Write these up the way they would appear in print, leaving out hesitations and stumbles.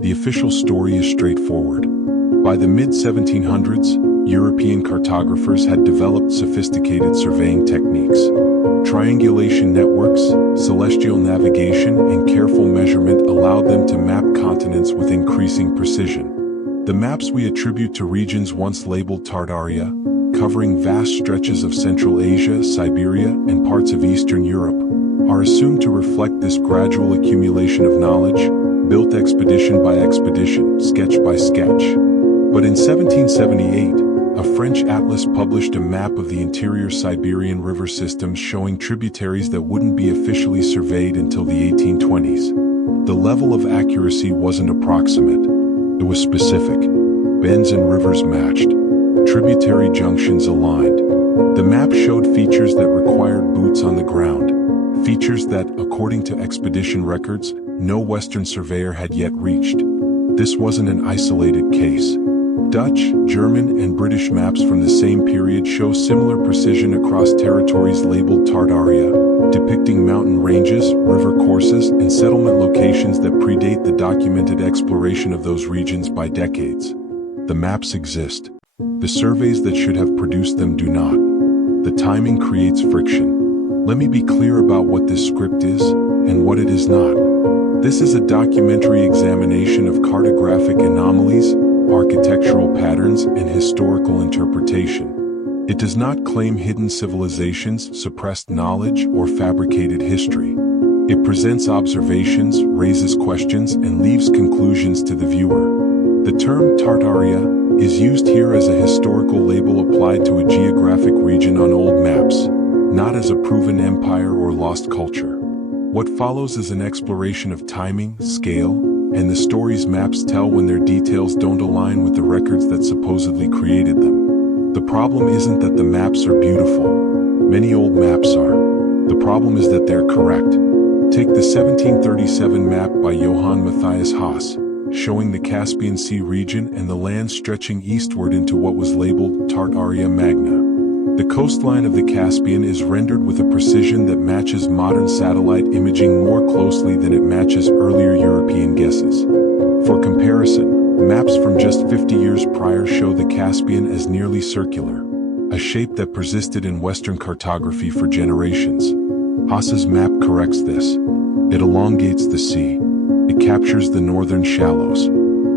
The official story is straightforward. By the mid-1700s, European cartographers had developed sophisticated surveying techniques. Triangulation networks, celestial navigation, and careful measurement allowed them to map continents with increasing precision. The maps we attribute to regions once labeled Tartaria, covering vast stretches of Central Asia, Siberia, and parts of Eastern Europe, are assumed to reflect this gradual accumulation of knowledge, built expedition by expedition, sketch by sketch. But in 1778, a French atlas published a map of the interior Siberian river systems showing tributaries that wouldn't be officially surveyed until the 1820s. The level of accuracy wasn't approximate. It was specific. Bends and rivers matched. Tributary junctions aligned. The map showed features that required boots on the ground. Features that, according to expedition records, no Western surveyor had yet reached. This wasn't an isolated case. Dutch, German, and British maps from the same period show similar precision across territories labeled Tartaria, depicting mountain ranges, river courses, and settlement locations that predate the documented exploration of those regions by decades. The maps exist. The surveys that should have produced them do not. The timing creates friction. Let me be clear about what this script is and what it is not. This is a documentary examination of cartographic anomalies, architectural patterns, and historical interpretation. It does not claim hidden civilizations, suppressed knowledge, or fabricated history. It presents observations, raises questions, and leaves conclusions to the viewer. The term Tartaria is used here as a historical label applied to a geographic region on old maps, not as a proven empire or lost culture. What follows is an exploration of timing, scale, and the stories maps tell when their details don't align with the records that supposedly created them. The problem isn't that the maps are beautiful. Many old maps are. The problem is that they're correct. Take the 1737 map by Johann Matthias Haas, showing the Caspian Sea region and the land stretching eastward into what was labeled Tartaria Magna. The coastline of the Caspian is rendered with a precision that matches modern satellite imaging more closely than it matches earlier European guesses. For comparison, maps from just 50 years prior show the Caspian as nearly circular, a shape that persisted in Western cartography for generations. Haas's map corrects this. It elongates the sea. It captures the northern shallows.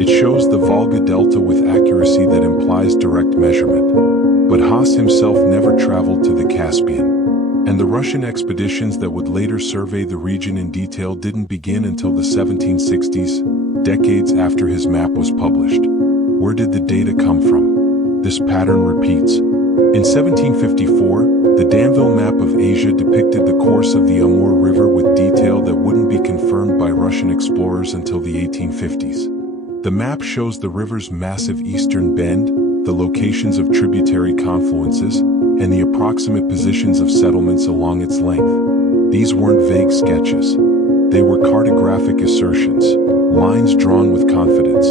It shows the Volga Delta with accuracy that implies direct measurement. But Haas himself never traveled to the Caspian. And the Russian expeditions that would later survey the region in detail didn't begin until the 1760s, decades after his map was published. Where did the data come from? This pattern repeats. In 1754, the Danville map of Asia depicted the course of the Amur River with detail that wouldn't be confirmed by Russian explorers until the 1850s. The map shows the river's massive eastern bend, the locations of tributary confluences, and the approximate positions of settlements along its length. These weren't vague sketches. They were cartographic assertions, lines drawn with confidence.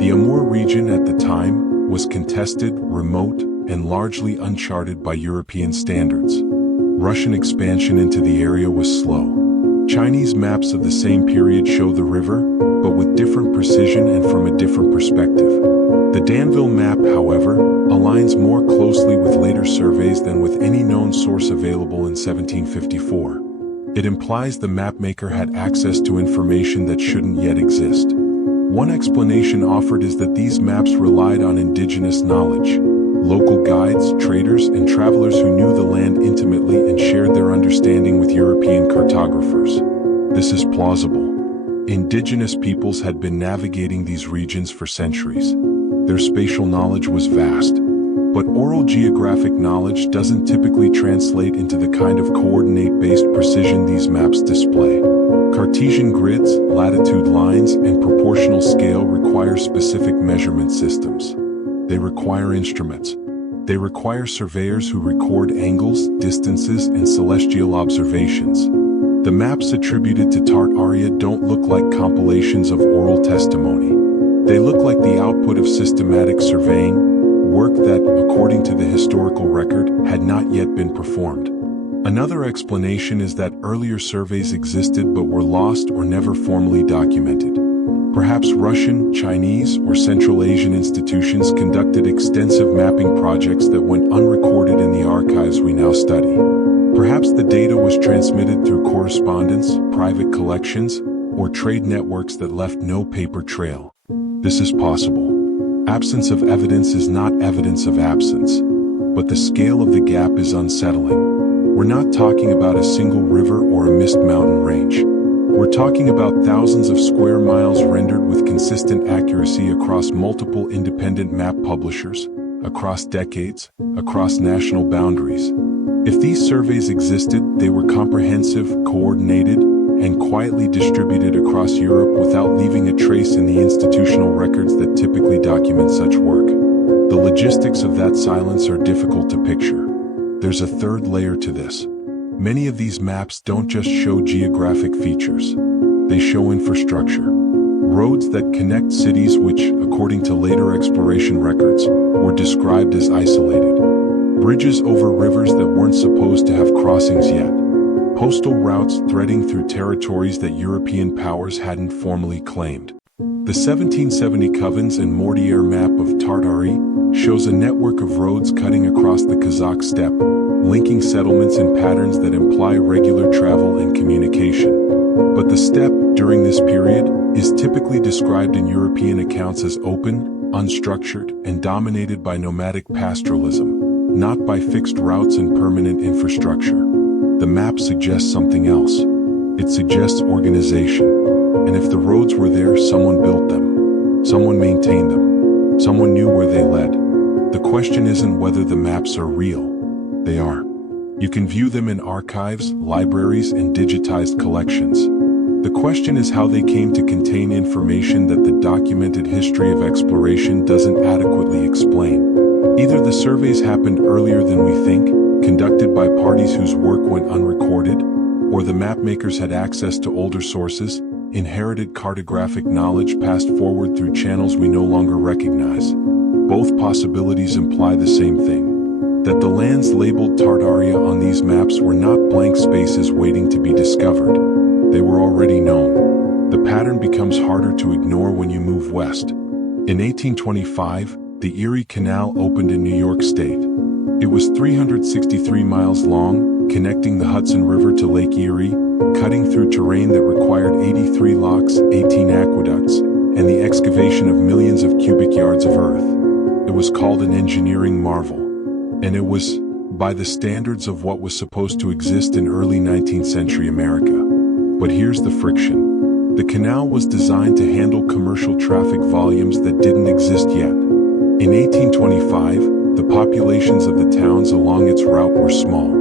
The Amur region at the time was contested, remote, and largely uncharted by European standards. Russian expansion into the area was slow. Chinese maps of the same period show the river, but with different precision and from a different perspective. The Danville map, however, aligns more closely with later surveys than with any known source available in 1754. It implies the mapmaker had access to information that shouldn't yet exist. One explanation offered is that these maps relied on indigenous knowledge. Local guides, traders, and travelers who knew the land intimately and shared their understanding with European cartographers. This is plausible. Indigenous peoples had been navigating these regions for centuries. Their spatial knowledge was vast. But oral geographic knowledge doesn't typically translate into the kind of coordinate-based precision these maps display. Cartesian grids, latitude lines, and proportional scale require specific measurement systems. They require instruments. They require surveyors who record angles, distances, and celestial observations. The maps attributed to Tartaria don't look like compilations of oral testimony. They look like the output of systematic surveying, work that, according to the historical record, had not yet been performed. Another explanation is that earlier surveys existed but were lost or never formally documented. Perhaps Russian, Chinese, or Central Asian institutions conducted extensive mapping projects that went unrecorded in the archives we now study. Perhaps the data was transmitted through correspondence, private collections, or trade networks that left no paper trail. This is possible. Absence of evidence is not evidence of absence, but the scale of the gap is unsettling. We're not talking about a single river or a missed mountain range. We're talking about thousands of square miles rendered with consistent accuracy across multiple independent map publishers, across decades, across national boundaries. If these surveys existed, they were comprehensive, coordinated, and quietly distributed across Europe without leaving a trace in the institutional records that typically document such work. The logistics of that silence are difficult to picture. There's a third layer to this. Many of these maps don't just show geographic features. They show infrastructure. Roads that connect cities which, according to later exploration records, were described as isolated. Bridges over rivers that weren't supposed to have crossings yet. Postal routes threading through territories that European powers hadn't formally claimed. The 1770 Covens and Mortier map of Tartaria shows a network of roads cutting across the Kazakh steppe, linking settlements in patterns that imply regular travel and communication. But the steppe, during this period, is typically described in European accounts as open, unstructured, and dominated by nomadic pastoralism, not by fixed routes and permanent infrastructure. The map suggests something else. It suggests organization. And if the roads were there, someone built them. Someone maintained them. Someone knew where they led. The question isn't whether the maps are real. They are. You can view them in archives, libraries, and digitized collections. The question is how they came to contain information that the documented history of exploration doesn't adequately explain. Either the surveys happened earlier than we think, conducted by parties whose work went unrecorded, or the mapmakers had access to older sources, inherited cartographic knowledge passed forward through channels we no longer recognize. Both possibilities imply the same thing, that the lands labeled Tartaria on these maps were not blank spaces waiting to be discovered. They were already known. The pattern becomes harder to ignore when you move west. In 1825, the Erie Canal opened in New York State. It was 363 miles long, connecting the Hudson River to Lake Erie, cutting through terrain that required 83 locks, 18 aqueducts, and the excavation of millions of cubic yards of earth. It was called an engineering marvel. And it was, by the standards of what was supposed to exist in early 19th century America. But here's the friction. The canal was designed to handle commercial traffic volumes that didn't exist yet. In 1825, the populations of the towns along its route were small.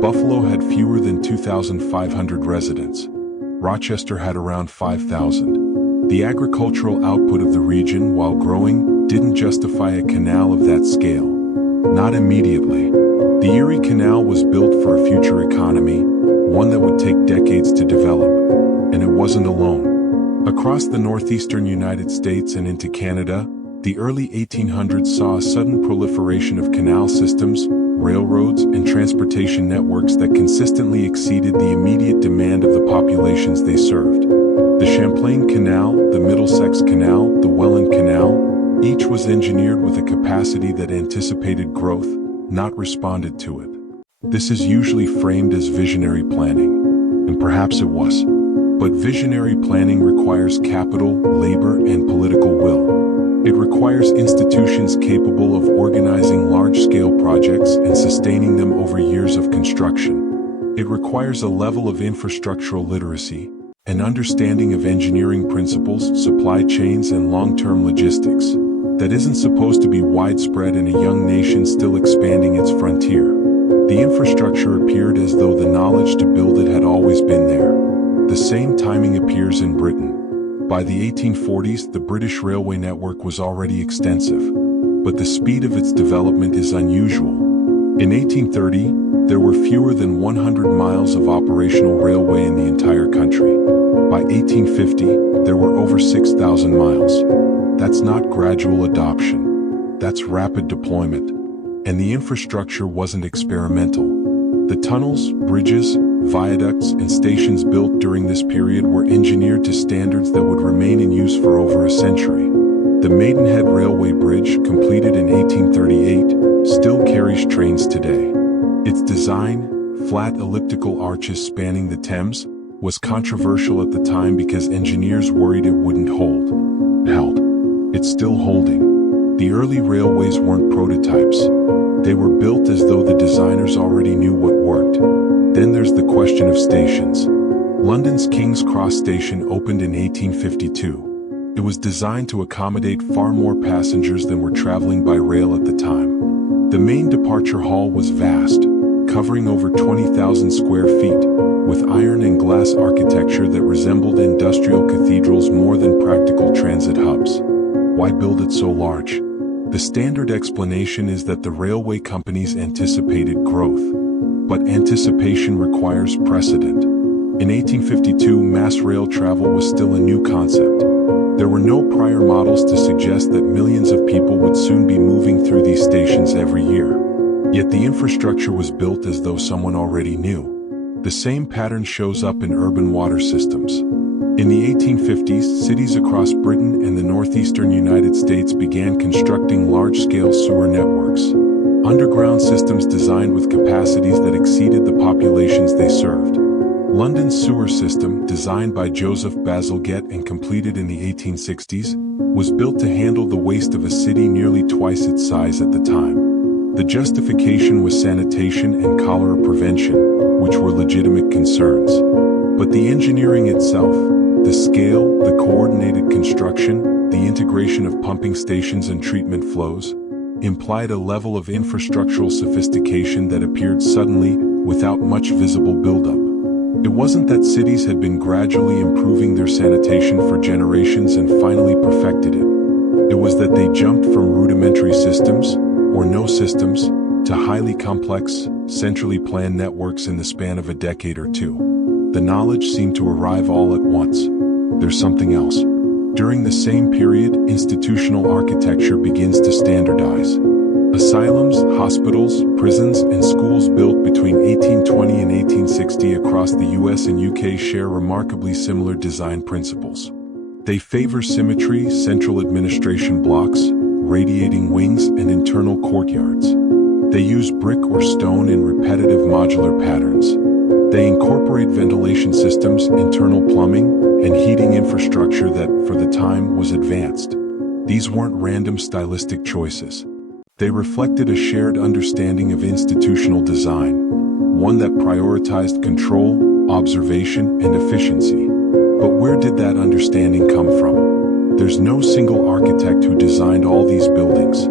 Buffalo had fewer than 2,500 residents. Rochester had around 5,000. The agricultural output of the region, while growing, didn't justify a canal of that scale. Not immediately. The Erie Canal was built for a future economy, one that would take decades to develop. And it wasn't alone. Across the northeastern United States and into Canada, the early 1800s saw a sudden proliferation of canal systems, railroads, and transportation networks that consistently exceeded the immediate demand of the populations they served. The Champlain Canal, the Middlesex Canal, the Welland Canal, each was engineered with a capacity that anticipated growth, not responded to it. This is usually framed as visionary planning, and perhaps it was. But visionary planning requires capital, labor, and political will. It requires institutions capable of organizing large-scale projects and sustaining them over years of construction. It requires a level of infrastructural literacy, an understanding of engineering principles, supply chains, and long-term logistics that isn't supposed to be widespread in a young nation still expanding its frontier. The infrastructure appeared as though the knowledge to build it had always been there. The same timing appears in Britain. By the 1840s, the British railway network was already extensive, but the speed of its development is unusual. In 1830, there were fewer than 100 miles of operational railway in the entire country. By 1850, there were over 6,000 miles. That's not gradual adoption. That's rapid deployment. And the infrastructure wasn't experimental. The tunnels, bridges, viaducts, and stations built during this period were engineered to standards that would remain in use for over a century. The Maidenhead Railway Bridge, completed in 1838, still carries trains today. Its design, flat elliptical arches spanning the Thames, was controversial at the time because engineers worried it wouldn't hold. Held. It's still holding. The early railways weren't prototypes. They were built as though the designers already knew what worked. Then there's the question of stations. London's King's Cross Station opened in 1852. It was designed to accommodate far more passengers than were traveling by rail at the time. The main departure hall was vast, covering over 20,000 square feet, with iron and glass architecture that resembled industrial cathedrals more than practical transit hubs. Why build it so large? The standard explanation is that the railway companies anticipated growth. But anticipation requires precedent. In 1852, mass rail travel was still a new concept. There were no prior models to suggest that millions of people would soon be moving through these stations every year. Yet the infrastructure was built as though someone already knew. The same pattern shows up in urban water systems. In the 1850s, cities across Britain and the northeastern United States began constructing large-scale sewer networks. Underground systems designed with capacities that exceeded the populations they served. London's sewer system, designed by Joseph Bazalgette and completed in the 1860s, was built to handle the waste of a city nearly twice its size at the time. The justification was sanitation and cholera prevention, which were legitimate concerns. But the engineering itself, the scale, the coordinated construction, the integration of pumping stations and treatment flows, implied a level of infrastructural sophistication that appeared suddenly, without much visible buildup. It wasn't that cities had been gradually improving their sanitation for generations and finally perfected it. It was that they jumped from rudimentary systems, or no systems, to highly complex, centrally planned networks in the span of a decade or two. The knowledge seemed to arrive all at once. There's something else. During the same period, institutional architecture begins to standardize. Asylums, hospitals, prisons, and schools built between 1820 and 1860 across the US and UK share remarkably similar design principles. They favor symmetry, central administration blocks, radiating wings, and internal courtyards. They use brick or stone in repetitive modular patterns. They incorporate ventilation systems, internal plumbing, and heating infrastructure that, for the time, was advanced. These weren't random stylistic choices. They reflected a shared understanding of institutional design, one that prioritized control, observation, and efficiency. But where did that understanding come from? There's no single architect who designed all these buildings.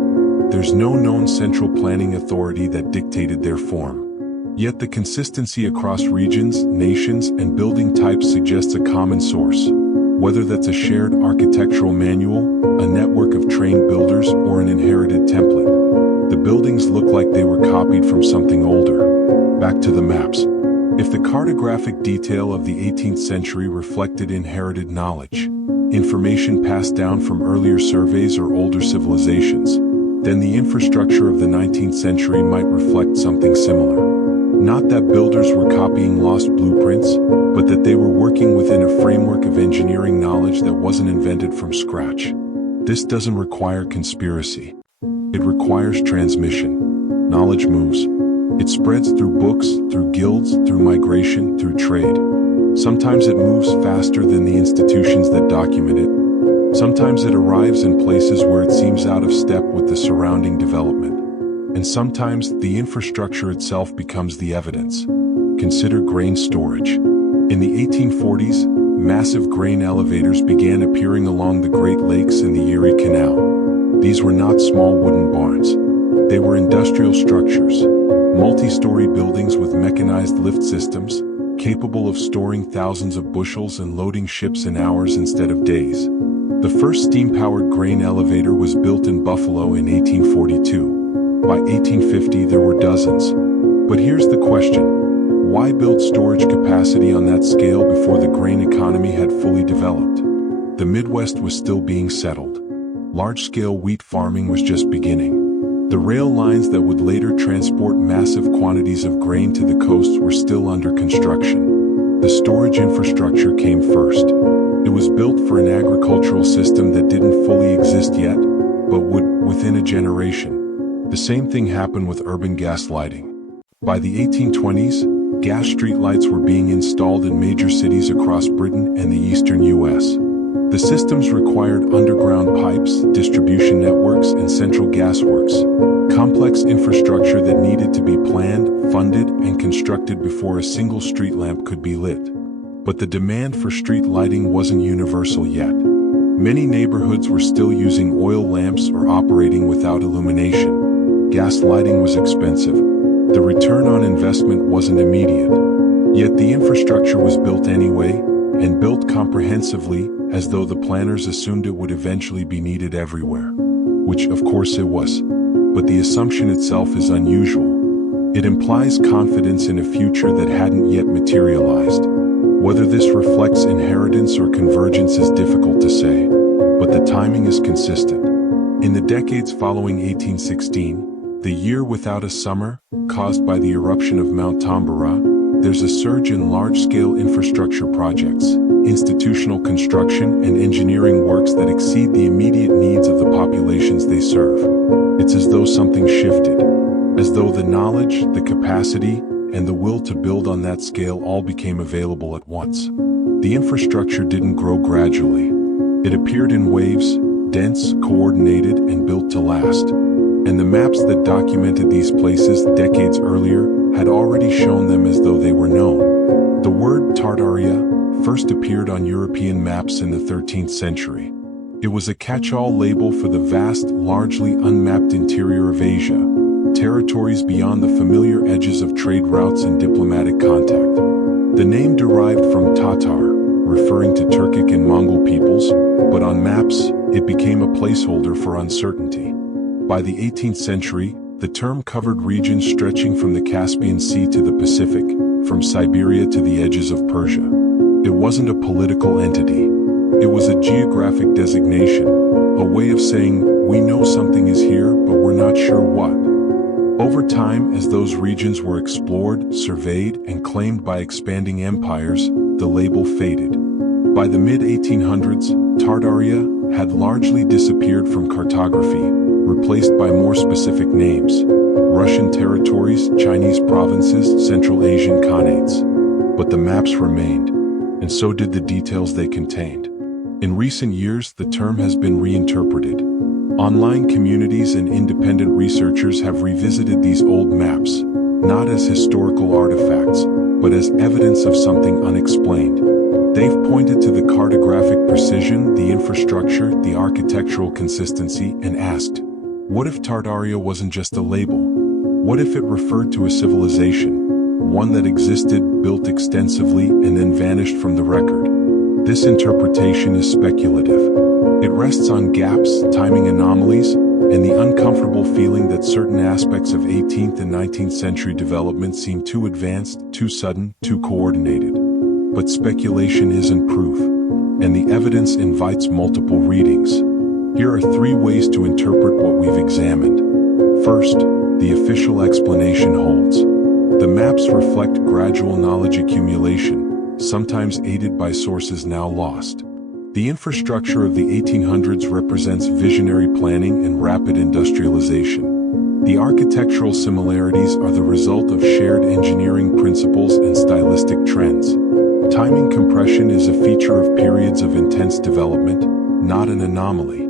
There's no known central planning authority that dictated their form. Yet the consistency across regions, nations, and building types suggests a common source. Whether that's a shared architectural manual, a network of trained builders, or an inherited template. The buildings look like they were copied from something older. Back to the maps. If the cartographic detail of the 18th century reflected inherited knowledge, information passed down from earlier surveys or older civilizations, then the infrastructure of the 19th century might reflect something similar. Not that builders were copying lost blueprints, but that they were working within a framework of engineering knowledge that wasn't invented from scratch. This doesn't require conspiracy. It requires transmission. Knowledge moves. It spreads through books, through guilds, through migration, through trade. Sometimes it moves faster than the institutions that document it. Sometimes it arrives in places where it seems out of step with the surrounding development. And sometimes the infrastructure itself becomes the evidence. Consider grain storage. In the 1840s, massive grain elevators began appearing along the Great Lakes and the Erie Canal. These were not small wooden barns. They were industrial structures, multi-story buildings with mechanized lift systems, capable of storing thousands of bushels and loading ships in hours instead of days. The first steam-powered grain elevator was built in Buffalo in 1842. By 1850, there were dozens. But here's the question. Why build storage capacity on that scale before the grain economy had fully developed? The Midwest was still being settled. Large-scale wheat farming was just beginning. The rail lines that would later transport massive quantities of grain to the coast were still under construction. The storage infrastructure came first. It was built for an agricultural system that didn't fully exist yet, but would within a generation. The same thing happened with urban gas lighting. By the 1820s, gas streetlights were being installed in major cities across Britain and the eastern US. The systems required underground pipes, distribution networks, and central gasworks, complex infrastructure that needed to be planned, funded, and constructed before a single street lamp could be lit. But the demand for street lighting wasn't universal yet. Many neighborhoods were still using oil lamps or operating without illumination. Gas lighting was expensive. The return on investment wasn't immediate. Yet the infrastructure was built anyway, and built comprehensively, as though the planners assumed it would eventually be needed everywhere. Which of course it was. But the assumption itself is unusual. It implies confidence in a future that hadn't yet materialized. Whether this reflects inheritance or convergence is difficult to say, but the timing is consistent. In the decades following 1816, the year without a summer, caused by the eruption of Mount Tambora, there's a surge in large-scale infrastructure projects, institutional construction, and engineering works that exceed the immediate needs of the populations they serve. It's as though something shifted, as though the knowledge, the capacity, and the will to build on that scale all became available at once. The infrastructure didn't grow gradually. It appeared in waves, dense, coordinated, and built to last. And the maps that documented these places decades earlier had already shown them as though they were known. The word Tartaria first appeared on European maps in the 13th century. It was a catch-all label for the vast, largely unmapped interior of Asia, territories beyond the familiar edges of trade routes and diplomatic contact. The name derived from Tatar, referring to Turkic and Mongol peoples, but on maps, it became a placeholder for uncertainty. By the 18th century, the term covered regions stretching from the Caspian Sea to the Pacific, from Siberia to the edges of Persia. It wasn't a political entity. It was a geographic designation, a way of saying, we know something is here, but we're not sure what. Over time, as those regions were explored, surveyed, and claimed by expanding empires, the label faded. By the mid-1800s, Tartaria had largely disappeared from cartography, replaced by more specific names: Russian territories, Chinese provinces, Central Asian khanates. But the maps remained, and so did the details they contained. In recent years, the term has been reinterpreted. Online communities and independent researchers have revisited these old maps, not as historical artifacts, but as evidence of something unexplained. They've pointed to the cartographic precision, the infrastructure, the architectural consistency, and asked, what if Tartaria wasn't just a label? What if it referred to a civilization, one that existed, built extensively, and then vanished from the record? This interpretation is speculative. It rests on gaps, timing anomalies, and the uncomfortable feeling that certain aspects of 18th and 19th century development seem too advanced, too sudden, too coordinated. But speculation isn't proof, and the evidence invites multiple readings. Here are 3 ways to interpret what we've examined. First, the official explanation holds. The maps reflect gradual knowledge accumulation, sometimes aided by sources now lost. The infrastructure of the 1800s represents visionary planning and rapid industrialization. The architectural similarities are the result of shared engineering principles and stylistic trends. Timing compression is a feature of periods of intense development, not an anomaly.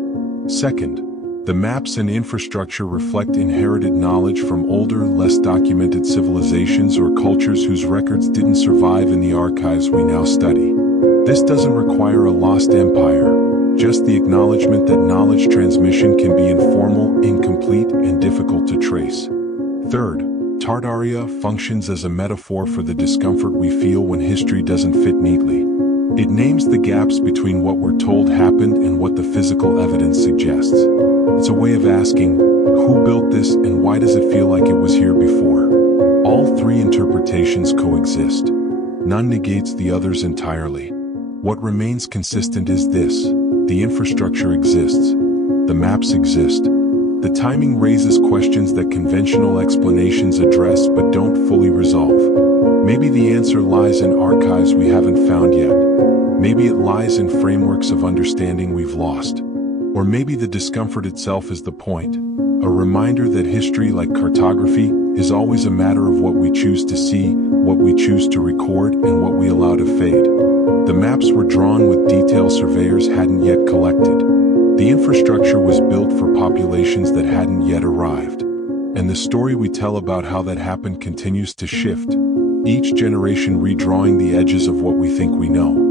Second, the maps and infrastructure reflect inherited knowledge from older, less documented civilizations or cultures whose records didn't survive in the archives we now study. This doesn't require a lost empire, just the acknowledgement that knowledge transmission can be informal, incomplete, and difficult to trace. Third, Tartaria functions as a metaphor for the discomfort we feel when history doesn't fit neatly. It names the gaps between what we're told happened and what the physical evidence suggests. It's a way of asking, who built this and why does it feel like it was here before? All 3 interpretations coexist. None negates the others entirely. What remains consistent is this: the infrastructure exists, the maps exist, The timing raises questions that conventional explanations address but don't fully resolve. Maybe the answer lies in archives we haven't found yet. Maybe it lies in frameworks of understanding we've lost. Or maybe the discomfort itself is the point, a reminder that history, like cartography, is always a matter of what we choose to see, what we choose to record, and what we allow to fade. The maps were drawn with detail surveyors hadn't yet collected. The infrastructure was built for populations that hadn't yet arrived. And the story we tell about how that happened continues to shift, each generation redrawing the edges of what we think we know.